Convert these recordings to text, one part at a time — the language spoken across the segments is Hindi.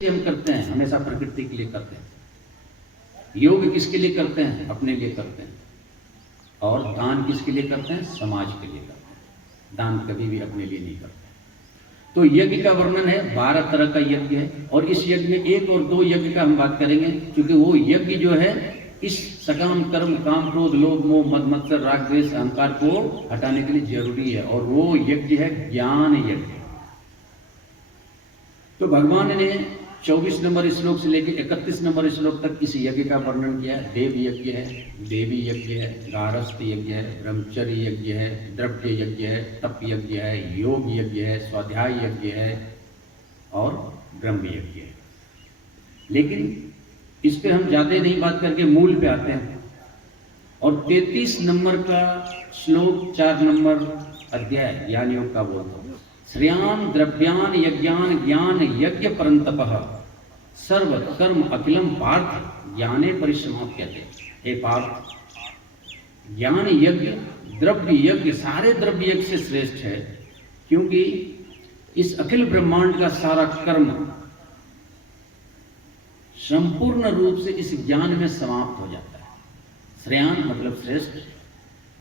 हम करते हैं, हमेशा प्रकृति के लिए करते हैं। योग किसके लिए करते हैं? अपने लिए करते हैं। और दान किसके लिए करते हैं? समाज के लिए करते हैं। दान कभी भी अपने लिए नहीं करते। तो यज्ञ का वर्णन है, 12 तरह का यज्ञ है। और इस यज्ञ में 1 और 2 यज्ञ का हम बात करेंगे, क्योंकि वो यज्ञ जो है इस सकाम कर्म, काम, क्रोध, लोभ, मोह, मद, मत्सर, राग, द्वेष, अहंकार को हटाने के लिए जरूरी है। और वो यज्ञ है ज्ञान यज्ञ। तो भगवान ने 24 नंबर श्लोक से लेकर 31 नंबर श्लोक तक इस यज्ञ का वर्णन किया है। देव यज्ञ है, देवी यज्ञ है, गारस्थ यज्ञ है, ब्रह्मचर्य यज्ञ है, द्रव्य यज्ञ है, तप यज्ञ है, योग यज्ञ है, स्वाध्याय यज्ञ है और ब्रह्म यज्ञ है। लेकिन इस पे हम ज्यादा नहीं बात करके मूल पे आते हैं। और 33 नंबर का श्लोक 4 नंबर अध्याय ज्ञान योग का बोलता है। श्रेयान द्रव्यान यज्ञान ज्ञान यज्ञ परंतपः सर्व कर्म अखिलम पार्थ ज्ञाने परिसमाप्यते। हे पार्थ, ज्ञान यज्ञ, द्रव्य यज्ञ सारे द्रव्य यज्ञ से श्रेष्ठ है, क्योंकि इस अखिल ब्रह्मांड का सारा कर्म संपूर्ण रूप से इस ज्ञान में समाप्त हो जाता है। श्रेयान मतलब श्रेष्ठ,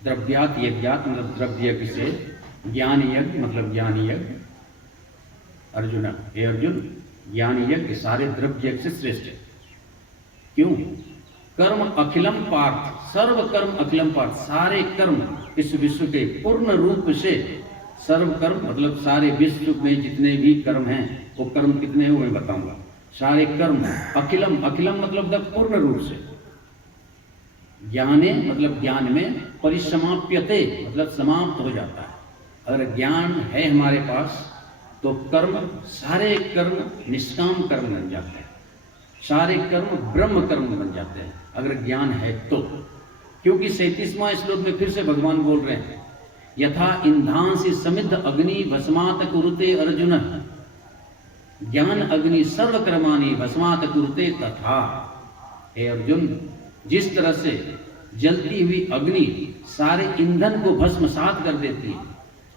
द्रव्यात यज्ञात मतलब द्रव्य यज्ञ से, ज्ञान यज्ञ मतलब ज्ञान यज्ञ। अर्जुन, हे अर्जुन, ज्ञान यज्ञ सारे द्रव्य यज्ञ से श्रेष्ठ है। क्यों? कर्म अखिलम पार्थ, सर्व कर्म अखिलम पार्थ, सारे कर्म इस विश्व के पूर्ण रूप से, सर्व कर्म मतलब सारे विश्व में जितने भी कर्म हैं, वो कर्म कितने हैं वो मैं बताऊंगा। सारे कर्म अखिलम, अखिलम मतलब पूर्ण रूप से, ज्ञाने मतलब ज्ञान में, परिसमाप्यते मतलब समाप्त हो जाता है। अगर ज्ञान है हमारे पास तो कर्म, सारे कर्म निष्काम कर्म बन जाते हैं, सारे कर्म ब्रह्म कर्म बन जाते हैं अगर ज्ञान है तो। क्योंकि 37वां श्लोक में फिर से भगवान बोल रहे हैं, यथा इंधांसि समिद्ध अग्नि भस्मात कुरुते अर्जुन, ज्ञान अग्नि सर्व कर्माणि भस्मात कुरुते तथा। हे अर्जुन, जिस तरह से जलती हुई अग्नि सारे ईंधन को भस्मसात कर देती है,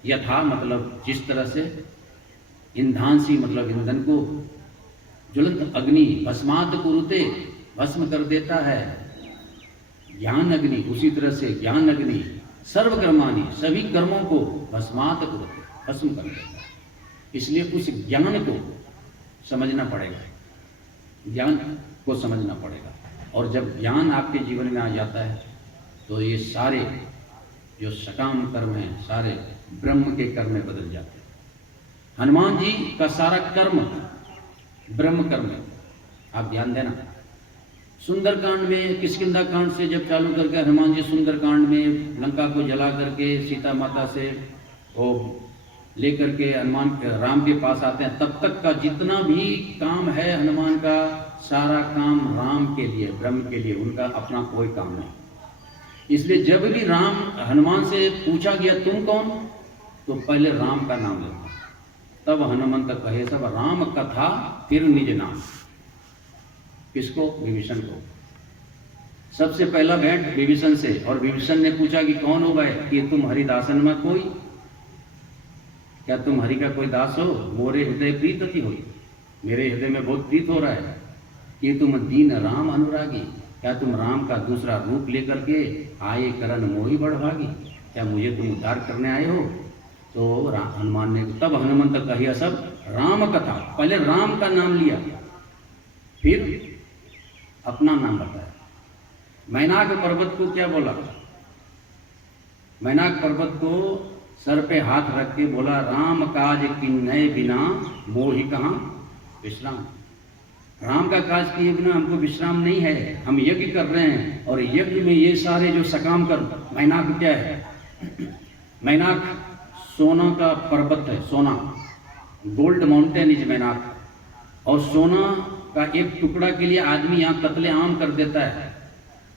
यथा मतलब जिस तरह से, इंधांसी मतलब ईंधन को, ज्वलंत अग्नि भस्मात कुरुते भस्म कर देता है, ज्ञान अग्नि उसी तरह से ज्ञान अग्नि सर्व कर्माणि सभी कर्मों को भस्मात कुरुते भस्म कर देता है। इसलिए उस ज्ञान को समझना पड़ेगा, ज्ञान को समझना पड़ेगा। और जब ज्ञान आपके जीवन में आ जाता है तो ये सारे जो सकाम कर्म हैं सारे ब्रह्म के कर्म में बदल जाते हैं। हनुमान जी का सारा कर्म ब्रह्म कर्म है। आप ध्यान देना, सुंदरकांड में, किष्किंधा कांड से जब चालू करके हनुमान जी सुंदरकांड में लंका को जला करके सीता माता से वो लेकर के हनुमान राम के पास आते हैं, तब तक का जितना भी काम है हनुमान का, सारा काम राम के लिए, ब्रह्म के लिए, उनका अपना कोई काम नहीं। इसलिए जब भी राम हनुमान से पूछा गया तुम कौन, तो पहले राम का नाम लेता, तब हनुमंत कहे सब राम कथा फिर निज नाम। किसको? विभीषण को। सबसे पहला भेंट विभीषण से, और विभीषण ने पूछा कि कौन हो गए, कि तुम हरिदासन में कोई, क्या तुम हरि का कोई दास हो? मोरे हृदय प्रीत अति होई, मेरे हृदय में बहुत प्रीत हो रहा है। कि तुम दीन राम अनुरागी, क्या तुम राम का दूसरा रूप लेकर के आए करण मोहि बढ़भागी, क्या मुझे तुम उद्धार करने आए हो? तो हनुमान ने, तब हनुमंत कहिया सब राम कथा, पहले राम का नाम लिया, फिर अपना नाम बताया। मैनाक पर्वत को क्या बोला? मैनाक पर्वत को सर पे हाथ रख के बोला, राम काज किन्नय बिना मोहि कहाँ विश्राम। राम का काज किए बिना हमको विश्राम नहीं है, हम यज्ञ कर रहे हैं। और यज्ञ में ये सारे जो सकाम कर्म, मैनाक क्या है? मैनाक सोना का पर्वत है, सोना, गोल्ड माउंटेन इज मैनाक। और सोना का एक टुकड़ा के लिए आदमी यहाँ कत्ले आम कर देता है,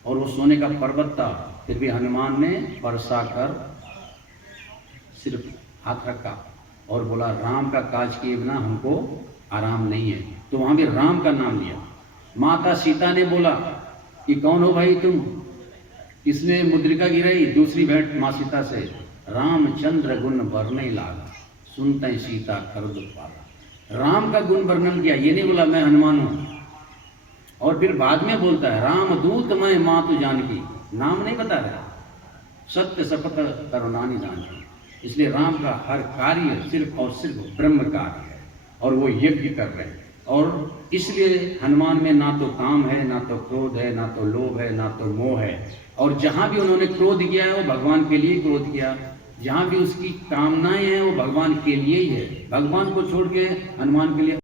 और वो सोने का पर्वत था, फिर भी हनुमान ने बरसा कर सिर्फ हाथ रखा और बोला, राम का काज किए बिना हमको आराम नहीं है। तो वहां भी राम का नाम लिया। माता सीता ने बोला कि कौन हो भाई तुम? इसने मुद्रिका गिराई, दूसरी भेंट माँ सीता से, रामचंद्र गुण वर्णय लागा, सुनते सीता कर दुख पाला। राम का गुण वर्णन किया, ये नहीं बोला मैं हनुमान हूं। और फिर बाद में बोलता है राम दूत मैं मातु जानकी, नाम नहीं बता रहा, सत्य शपथ करुणानि जानकी। इसलिए राम का हर कार्य सिर्फ और सिर्फ ब्रह्म कार्य है और वो यज्ञ कर रहे हैं। और इसलिए हनुमान में ना तो काम है, ना तो क्रोध है, ना तो लोभ है, ना तो मोह है। और जहाँ भी उन्होंने क्रोध किया है वो भगवान के लिए क्रोध किया, जहाँ भी उसकी कामनाएं हैं वो भगवान के लिए ही है। भगवान को छोड़ के हनुमान के लिए